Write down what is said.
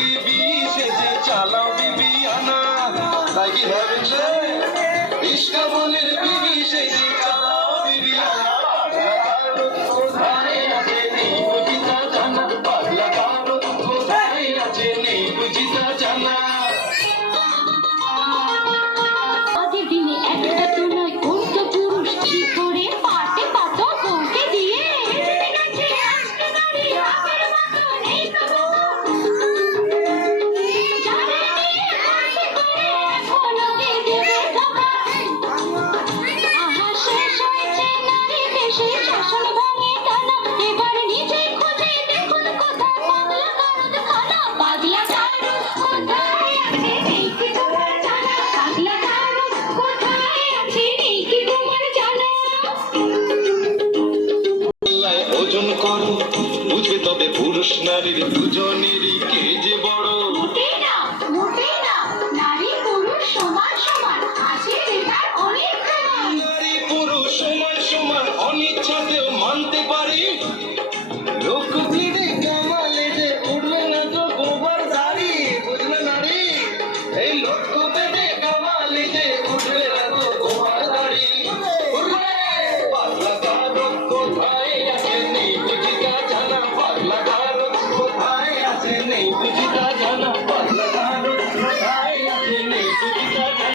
বিবি সেজে চালাও বিবি আনা। নাকি হ্যাঁ রিক্সা মনের বিবি সেজে পুরুষ নারীর দুজনেরই কে যে বড়